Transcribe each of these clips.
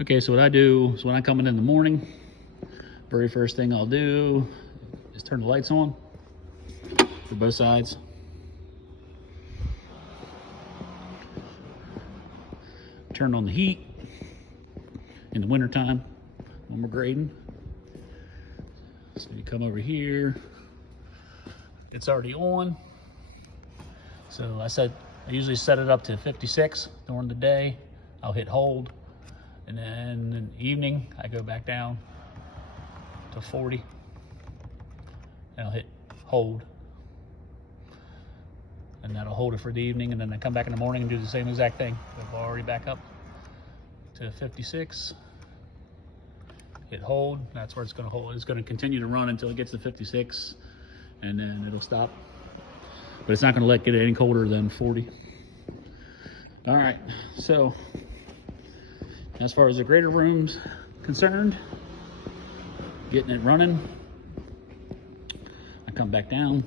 Okay, so what I do is when I come in the morning, very first thing I'll do is turn the lights on for both sides. Turn on the heat in the wintertime when we're grading. So you come over here, it's already on. So I usually set it up to 56 during the day. I'll hit hold. And then in the evening, I go back down to 40 and I'll hit hold. And that'll hold it for the evening. And then I come back in the morning and do the same exact thing. I've already back up to 56, hit hold. That's where it's gonna hold. It's gonna continue to run until it gets to 56 and then it'll stop. But it's not gonna get any colder than 40. All right, so as far as the grader room's concerned, getting it running, I come back down.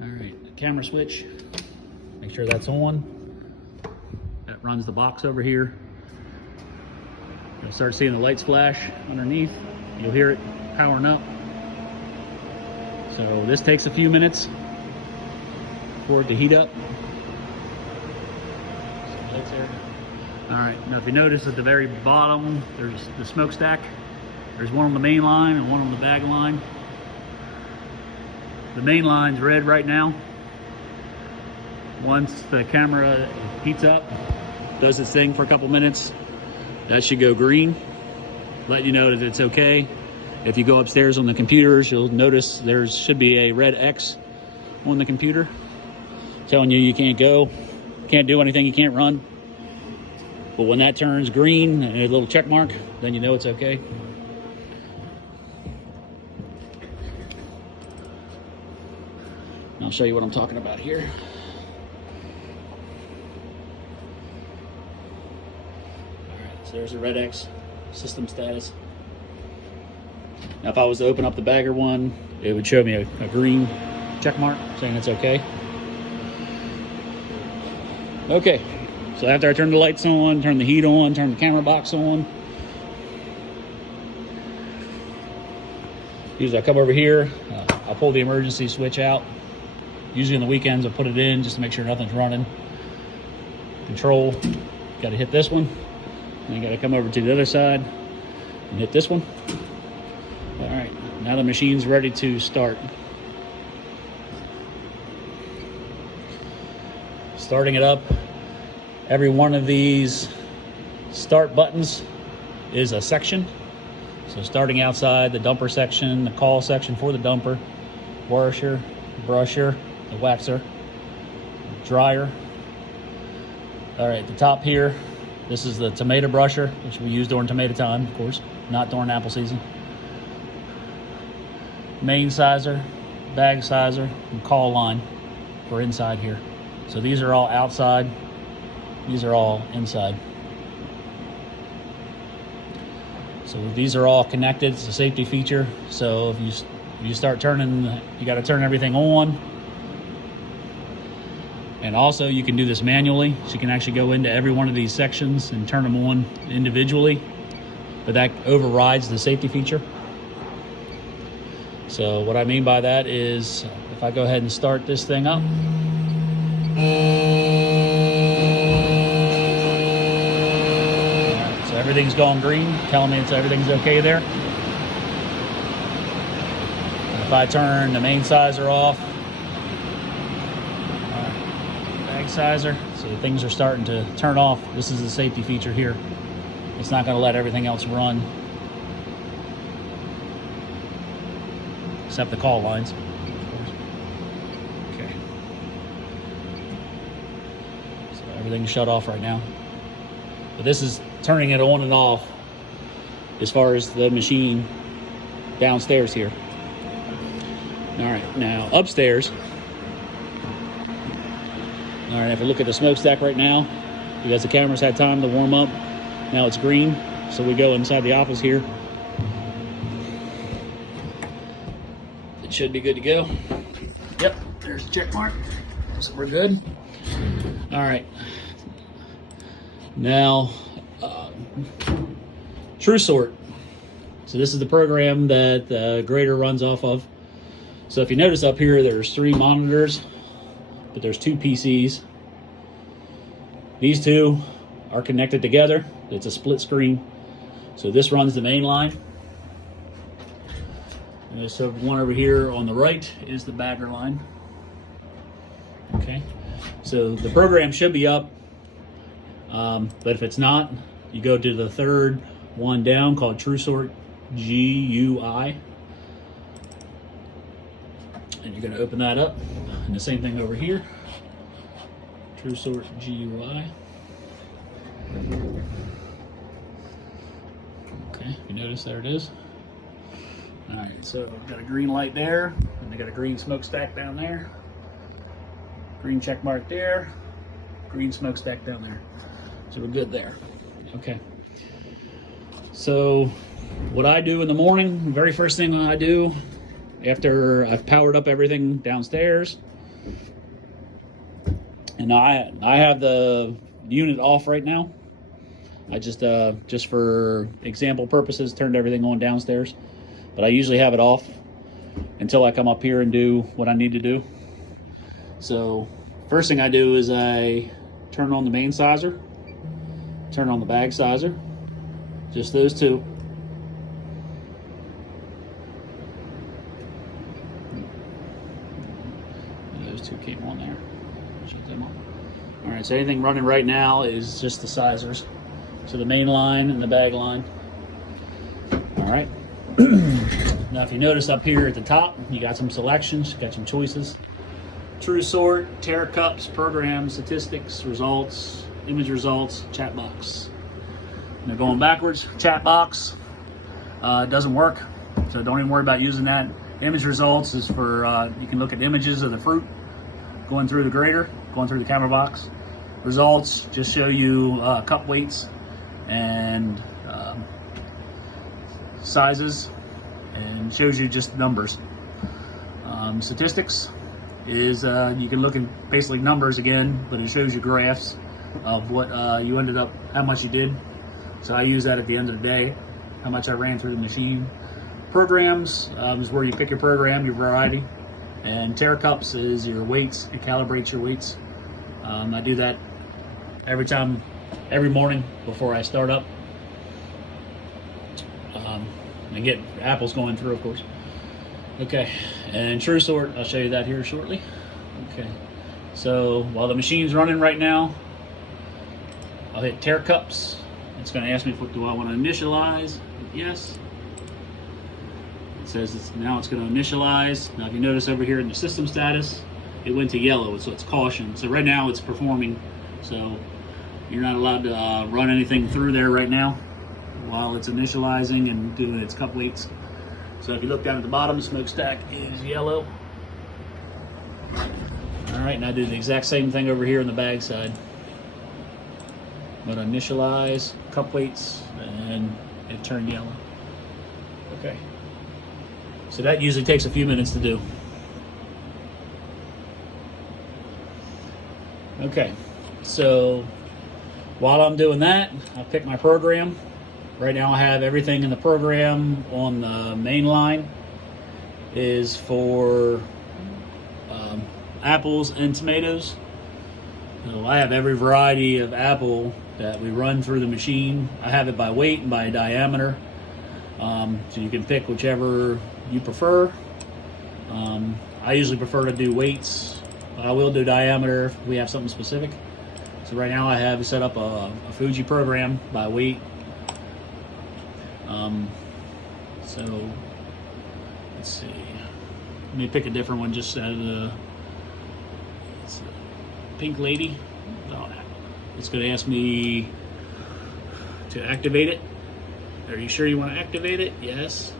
All right, camera switch, make sure that's on. That runs the box over here. You'll start seeing the lights flash underneath. You'll hear it powering up. So this takes a few minutes for it to heat up. All right, now if you notice at the very bottom, there's the smokestack. There's one on the main line and one on the bag line. The main line's red right now. Once the camera heats up, does its thing for a couple minutes, that should go green, let you know that it's okay. If you go upstairs on the computers, you'll notice there should be a red X on the computer telling you you can't go, can't do anything, you can't run. But when that turns green and a little check mark, then you know it's okay. I'll show you what I'm talking about here. All right, so there's a red X, system status. Now if I was to open up the bagger one, it would show me a green check mark saying it's okay. Okay, so after I turn the lights on, turn the heat on, turn the camera box on, usually I come over here, I'll pull the emergency switch out. Usually on the weekends I'll put it in just to make sure nothing's running. Control, got to hit this one, and you got to come over to the other side and hit this one. All right, now the machine's ready to start. Starting it up, every one of these start buttons is a section. So starting outside, the dumper section, the call section for the dumper, washer, brusher, the waxer, dryer. All right, the top here, this is the tomato brusher, which we use during tomato time, of course, not during apple season. Main sizer, bag sizer, and call line for inside here. So these are all outside, these are all inside. So these are all connected, it's a safety feature. So if you start turning, you gotta turn everything on. And also you can do this manually. So you can actually go into every one of these sections and turn them on individually, but that overrides the safety feature. So what I mean by that is if I go ahead and start this thing up, so everything's going green, telling me everything's okay there. And if I turn the main sizer off, bag sizer, so things are starting to turn off. This is a safety feature here. It's not going to let everything else run, except the call lines. Okay. So everything's shut off right now. But this is turning it on and off as far as the machine downstairs here. All right, now upstairs. All right, if we look at the smokestack right now, because the camera's had time to warm up, now it's green. So we go inside the office here. Should be good to go. Yep, there's the check mark. So we're good. All right. Now, TrueSort. So this is the program that the grader runs off of. So if you notice up here, there's 3 monitors, but there's 2 PCs. These 2 are connected together. It's a split screen. So this runs the main line. And there's one over here on the right is the bagger line. Okay, so the program should be up, but if it's not, you go to the third one down called TrueSort GUI, and you're going to open that up. And the same thing over here, TrueSort GUI. Okay, you notice there it is. All right, so I've got a green light there, and I got a green smokestack down there. Green check mark there, green smokestack down there. So we're good there. Okay. So what I do in the morning, the very first thing I do after I've powered up everything downstairs, and I have the unit off right now. I just for example purposes turned everything on downstairs, but I usually have it off until I come up here and do what I need to do. So first thing I do is I turn on the main sizer, turn on the bag sizer, just those 2. Those 2 came on there. Shut them off. All right, so anything running right now is just the sizers. So the main line and the bag line. All right. Now if you notice up here at the top, you got some selections, got some choices. TrueSort, Tear Cups, Program, Statistics, Results, Image Results, Chat Box. Now going backwards, Chat Box doesn't work, so don't even worry about using that. Image Results is for, you can look at images of the fruit going through the grater, going through the camera box. Results just show you cup weights and sizes, and shows you just numbers. Statistics is you can look at basically numbers again, but it shows you graphs of what you ended up, how much you did. So I use that at the end of the day, how much I ran through the machine. Programs is where you pick your program, your variety. And Tear Cups is your weights, it calibrates your weights. I do that every morning before I start up. And get apples going through, of course. Okay, and TrueSort, I'll show you that here shortly. Okay, so while the machine's running right now, I'll hit Tear Cups. It's going to ask me, do I want to initialize? Yes. It says now it's going to initialize. Now if you notice over here in the system status, it went to yellow, so it's caution. So right now it's performing, so you're not allowed to run anything through there right now while it's initializing and doing its cup weights. So if you look down at the bottom, the smokestack is yellow. All right, and I do the exact same thing over here on the bag side. I'm gonna initialize cup weights, and it turned yellow. Okay. So that usually takes a few minutes to do. Okay, so while I'm doing that, I'll pick my program. Right now I have everything in the program on the main line is for apples and tomatoes. So I have every variety of apple that we run through the machine. I have it by weight and by diameter. So you can pick whichever you prefer. I usually prefer to do weights. I will do diameter if we have something specific. So right now I have set up a Fuji program by weight. So let's see. Let me pick a different one just out of the Pink Lady. It's going to ask me to activate it. Are you sure you want to activate it? Yes.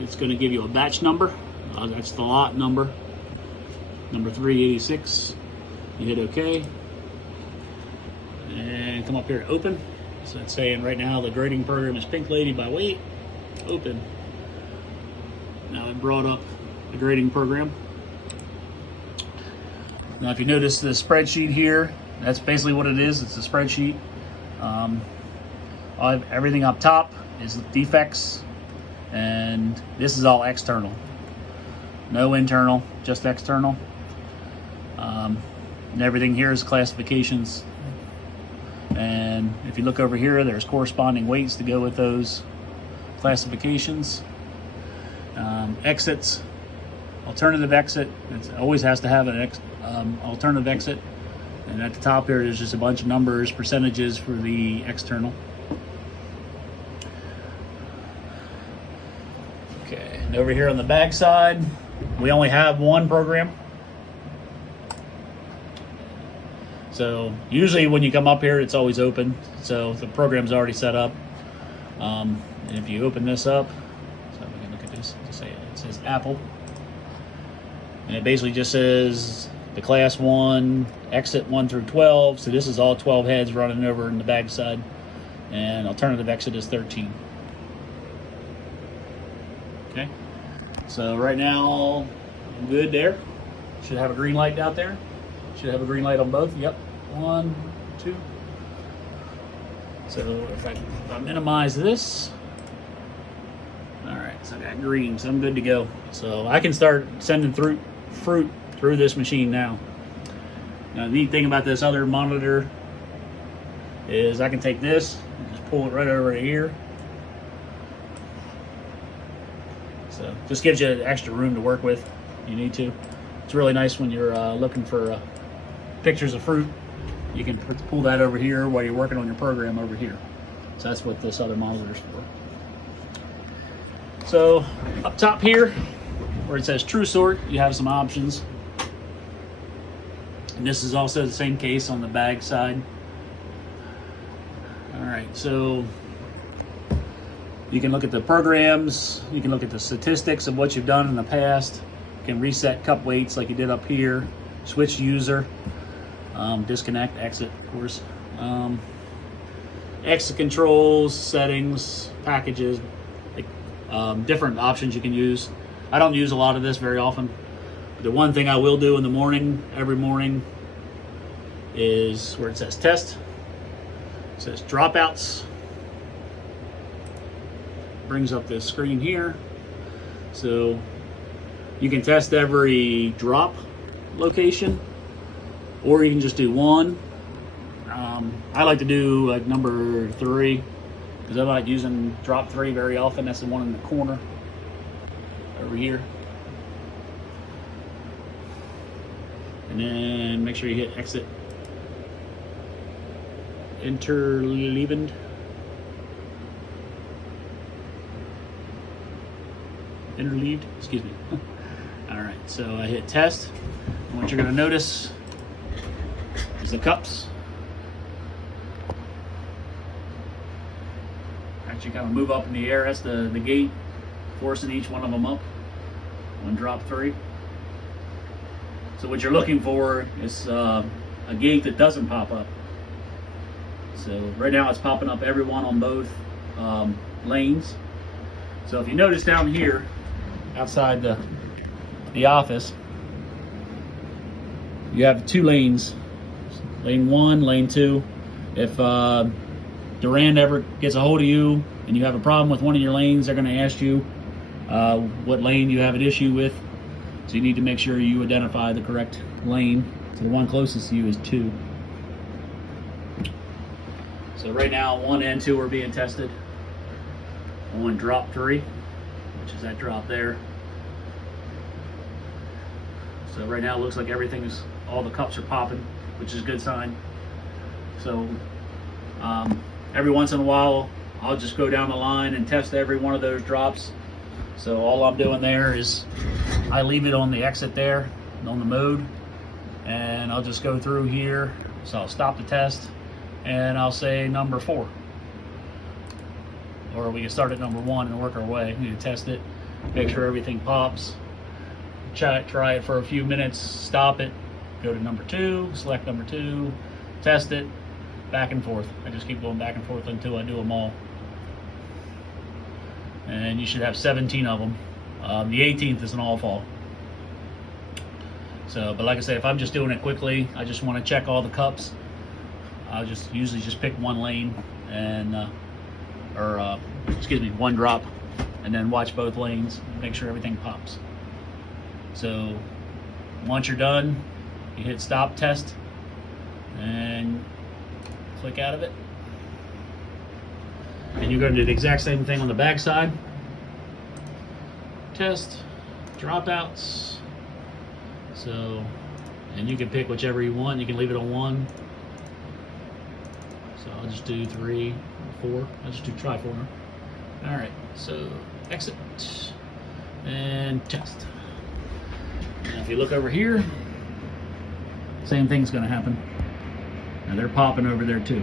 It's going to give you a batch number. That's the lot number. Number 386. You hit OK. And come up here to open. So it's saying right now the grading program is Pink Lady by weight. Open. Now it brought up the grading program. Now, if you notice the spreadsheet here, that's basically what it is. It's a spreadsheet. Everything up top is defects, and this is all external. No internal, just external. And everything here is classifications. And if you look over here, there's corresponding weights to go with those classifications. Exits, alternative exit. It always has to have an alternative exit. And at the top here, there's just a bunch of numbers, percentages for the external. Okay, and over here on the back side, we only have one program. So usually when you come up here, it's always open. So the program's already set up. And if you open this up, so we can look at this, it says Apple. And it basically just says the class 1, exit 1 through 12. So this is all 12 heads running over in the back side. And alternative exit is 13. Okay. So right now, I'm good there. Should have a green light out there. Should have a green light on both. Yep. 1, 2. So if I minimize this, all right, so I got green, so I'm good to go. So I can start sending fruit through this machine now. Now the neat thing about this other monitor is I can take this and just pull it right over to here. So just gives you extra room to work with if you need to. It's really nice when you're looking for pictures of fruit. You can pull that over here while you're working on your program over here. So that's what this other monitor is for. So up top here, where it says True Sort, you have some options. And this is also the same case on the bag side. All right, so you can look at the programs, you can look at the statistics of what you've done in the past. You can reset cup weights like you did up here, switch user, disconnect, exit, of course. Exit controls, settings, packages, different options you can use. I don't use a lot of this very often. But the one thing I will do in the morning, every morning, is where it says test. It says dropouts. Brings up this screen here. So you can test every drop location, or you can just do one. I like to do like number 3 because I like using drop 3 very often. That's the one in the corner over here. And then make sure you hit exit interleaved. Interleaved, excuse me. All right, so I hit test. And what you're gonna notice is the cups actually kind of move up in the air. That's the gate forcing each one of them up on drop 3. So what you're looking for is a gate that doesn't pop up. So right now it's popping up every one on both lanes. So if you notice down here outside the office, you have 2 lanes, lane 1, lane 2. If Durand ever gets a hold of you and you have a problem with one of your lanes, they're going to ask you what lane you have an issue with. So you need to make sure you identify the correct lane. So the one closest to you is 2. So right now 1 and 2 are being tested on drop 3, which is that drop there. So right now it looks like all the cups are popping, which is a good sign. So every once in a while, I'll just go down the line and test every one of those drops. So all I'm doing there is I leave it on the exit there, on the mode, and I'll just go through here. So I'll stop the test and I'll say number 4. Or we can start at number 1 and work our way. We can test it, make sure everything pops, try it for a few minutes, stop it, go to number 2, select number 2, test it, back and forth. I just keep going back and forth until I do them all. And you should have 17 of them. The 18th is an all fall. So, but like I said, if I'm just doing it quickly, I just want to check all the cups. I'll just usually just pick one lane and, excuse me, one drop, and then watch both lanes, make sure everything pops. So once you're done, you hit stop test and click out of it. And you're going to do the exact same thing on the back side. Test, dropouts. So, and you can pick whichever you want. You can leave it on 1. So I'll just do 3, 4. I'll just do try 4. All right, so exit and test. Now if you look over here, same thing's gonna happen. Now they're popping over there too.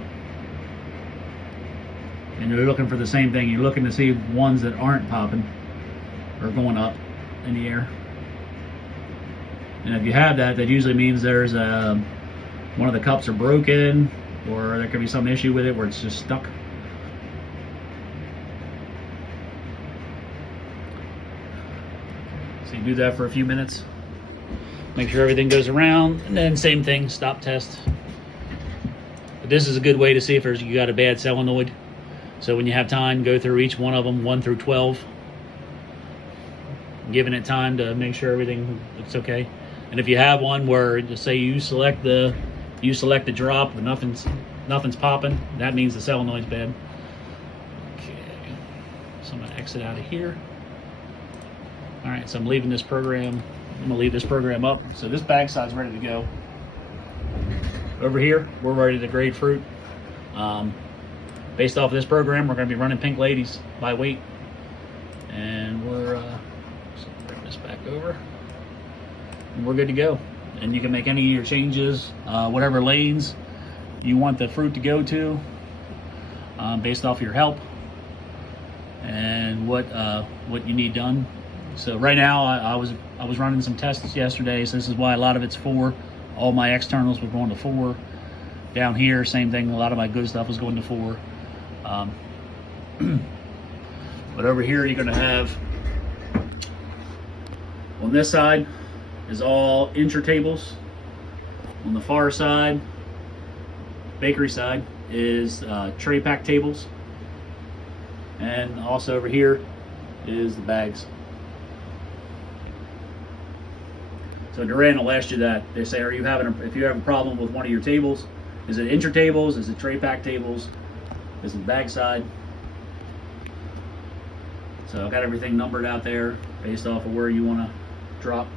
And you're looking for the same thing. You're looking to see ones that aren't popping or going up in the air. And if you have that, that usually means there's one of the cups are broken, or there could be some issue with it where it's just stuck. So you do that for a few minutes. Make sure everything goes around, and then same thing, stop test. But this is a good way to see if you got a bad solenoid. So when you have time, go through each one of them, 1 through 12. Giving it time to make sure everything looks okay. And if you have one where, just say you select the drop, but nothing's popping, that means the solenoid's bad. Okay, so I'm gonna exit out of here. All right, so I'm leaving this program. I'm gonna leave this program up. So this bag side's ready to go. Over here, we're ready to grade fruit. Based off of this program, we're gonna be running Pink Ladies by weight. And we're, so bring this back over. And we're good to go. And you can make any of your changes, whatever lanes you want the fruit to go to, based off your help and what you need done. So right now, I was running some tests yesterday, so this is why a lot of it's 4. All my externals were going to 4. Down here, same thing. A lot of my good stuff was going to 4. But over here, you're going to have, on this side is all incher tables. On the far side, bakery side, is tray pack tables. And also over here is the bags. So Duran will ask you that. They say, if you have a problem with one of your tables, is it incher tables? Is it tray pack tables? Is it bag side? So I've got everything numbered out there based off of where you want to drop.